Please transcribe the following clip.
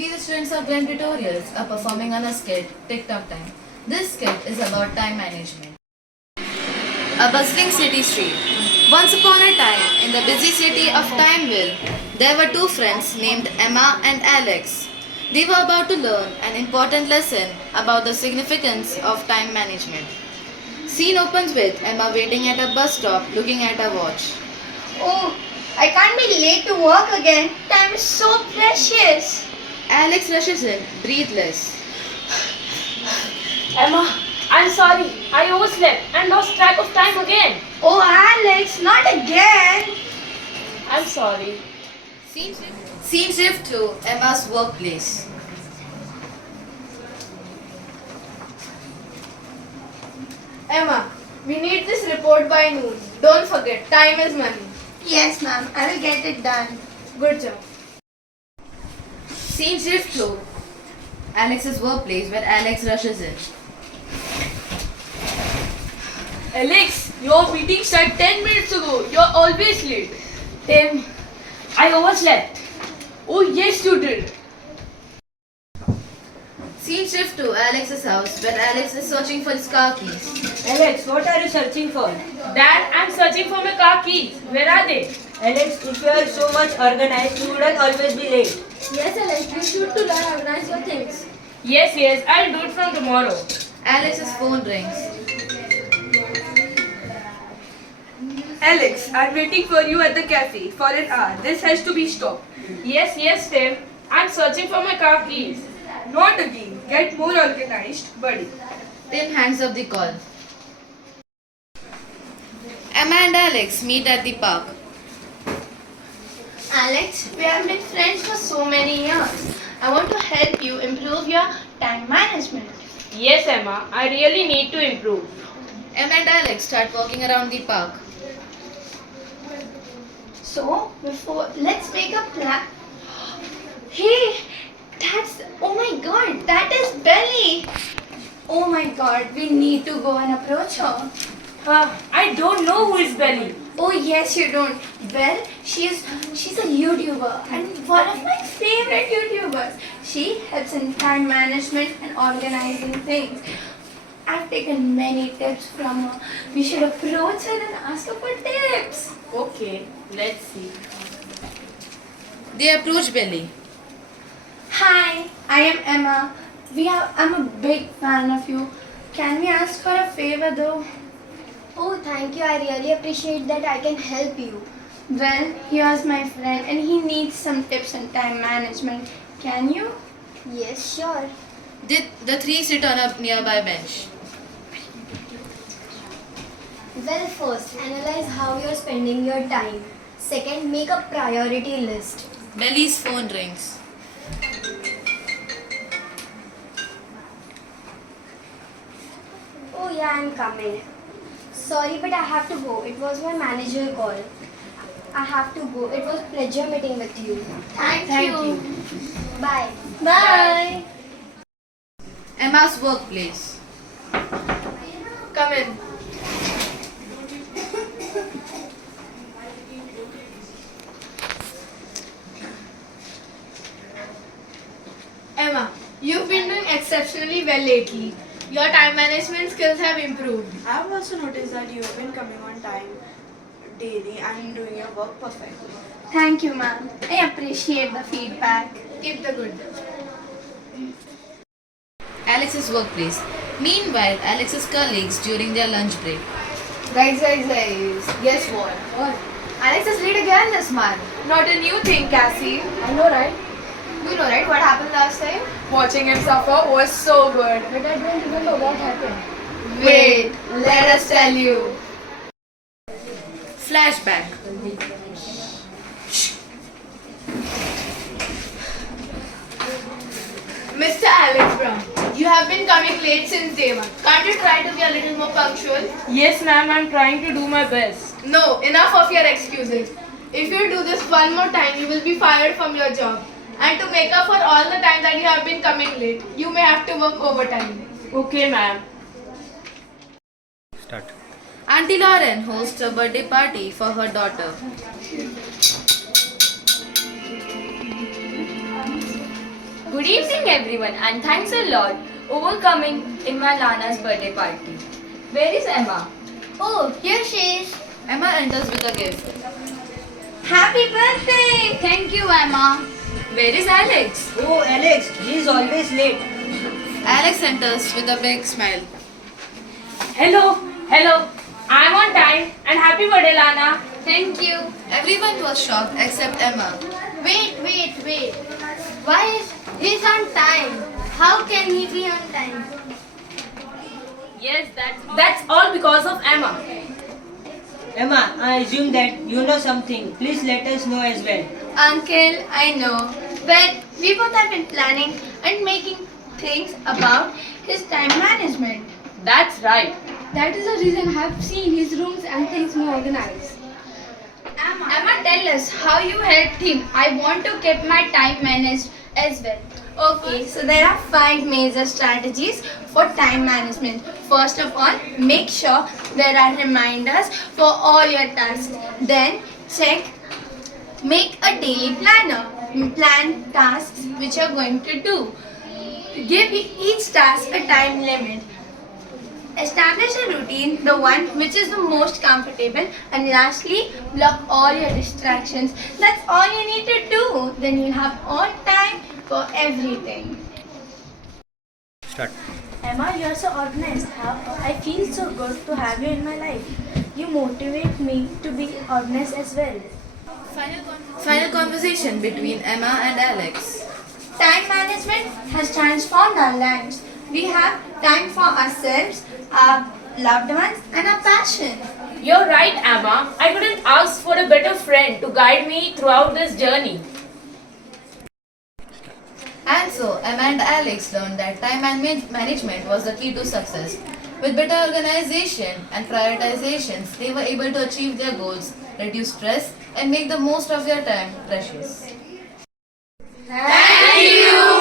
We, the students of Glen Tutorials, are performing on a skit, TikTok Time. This skit is about time management. A bustling city street. Once upon a time, in the busy city of Timeville, there were two friends named Emma and Alex. They were about to learn an important lesson about the significance of time management. Scene opens with Emma waiting at a bus stop looking at her watch. Oh, I can't be late to work again. Time is so precious. Alex rushes in, breathless. Emma, I'm sorry. I overslept and lost track of time again. Oh, Alex, not again. I'm sorry. Scene shift to Emma's workplace. Emma, we need this report by noon. Don't forget, time is money. Yes, ma'am. I will get it done. Good job. Scene shift to Alex's workplace where Alex rushes in. Alex, your meeting started 10 minutes ago. You're always late. Tim, I overslept. Oh, yes, you did. Scene shift to Alex's house where Alex is searching for his car keys. Alex, what are you searching for? Dad, I'm searching for my car keys. Where are they? Alex, if you are so much organized, you wouldn't always be late. Yes, Alex, you should to learn organize your things. Yes, I'll do it from tomorrow. Alex's phone rings. Alex, I'm waiting for you at the cafe for an hour. This has to be stopped. Yes, Tim. I'm searching for my car keys. Not again. Get more organized, buddy. Tim hangs up the call. Emma and Alex meet at the park. Alex, we have been friends for so many years. I want to help you improve your time management. Yes, Emma. I really need to improve. Emma and Alex start walking around the park. So, let's make a plan. Hey, oh my god, that is Belly. Oh my god, we need to go and approach her. I don't know who is Belly. Oh yes, you don't. Well, she's a YouTuber and one of my favorite YouTubers. She helps in time management and organizing things. I've taken many tips from her. We should approach her and ask her for tips. Okay, let's see. They approach Billy. Hi, I am Emma. I'm a big fan of you. Can we ask for a favor though? Oh, thank you. I really appreciate that I can help you. Well, here's my friend and he needs some tips on time management. Can you? Yes, sure. The three sit on a nearby bench. Well, first, analyze how you're spending your time. Second, make a priority list. Billy's phone rings. Oh, yeah, I'm coming. Sorry, but I have to go. It was my manager call. I have to go. It was a pleasure meeting with you. Thank you. Bye. Bye. Emma's workplace. Come in. Emma, you've been doing exceptionally well lately. Your time management skills have improved. I've also noticed that you've been coming on time daily and doing your work perfectly. Thank you, ma'am. I appreciate the feedback. Keep the good. Alex's workplace. Meanwhile, Alex's colleagues during their lunch break. Guys. Guess what? What? Alex is late again this month. Not a new thing, Cassie. I know, right? You know, right? What happened last time? Watching him suffer was so good. But I don't remember what happened. Wait, let us tell you. Flashback. Mr. Alex Brown, you have been coming late since day one. Can't you try to be a little more punctual? Yes, ma'am. I'm trying to do my best. No, enough of your excuses. If you do this one more time, you will be fired from your job. And to make up for all the time that you have been coming late, you may have to work overtime. Okay, ma'am. Start. Auntie Lauren hosts a birthday party for her daughter. Good evening everyone and thanks a lot for coming in my Lana's birthday party. Where is Emma? Oh, here she is. Emma enters with a gift. Happy birthday! Thank you Emma. Where is Alex? Oh, Alex, he is always late. Alex enters with a big smile. Hello. I'm on time and happy birthday Lana. Thank you. Everyone was shocked except Emma. Wait. Why is he's on time? How can he be on time? Yes, that's all because of Emma. Emma, I assume that you know something. Please let us know as well. Uncle, I know. But we both have been planning and making things about his time management. That's right. That is the reason I have seen his rooms and things more organized. Emma, tell us how you helped him. I want to keep my time managed as well. Okay, so there are 5 major strategies for time management. First of all, make sure there are reminders for all your tasks. Then make a daily planner. Plan tasks which you are going to do. Give each task a time limit. Establish a routine, the one which is the most comfortable, and lastly, block all your distractions. That's all you need to do. Then you'll have all time for everything. Start. Emma, you're so organized. I feel so good to have you in my life. You motivate me to be organized as well. Final conversation between Emma and Alex. Time management has transformed our lives. We have time for ourselves, our loved ones, and our passion. You're right, Emma. I couldn't ask for a better friend to guide me throughout this journey. And so, Emma and Alex learned that time management was the key to success. With better organization and prioritizations, they were able to achieve their goals, reduce stress, and make the most of their time precious. Thank you.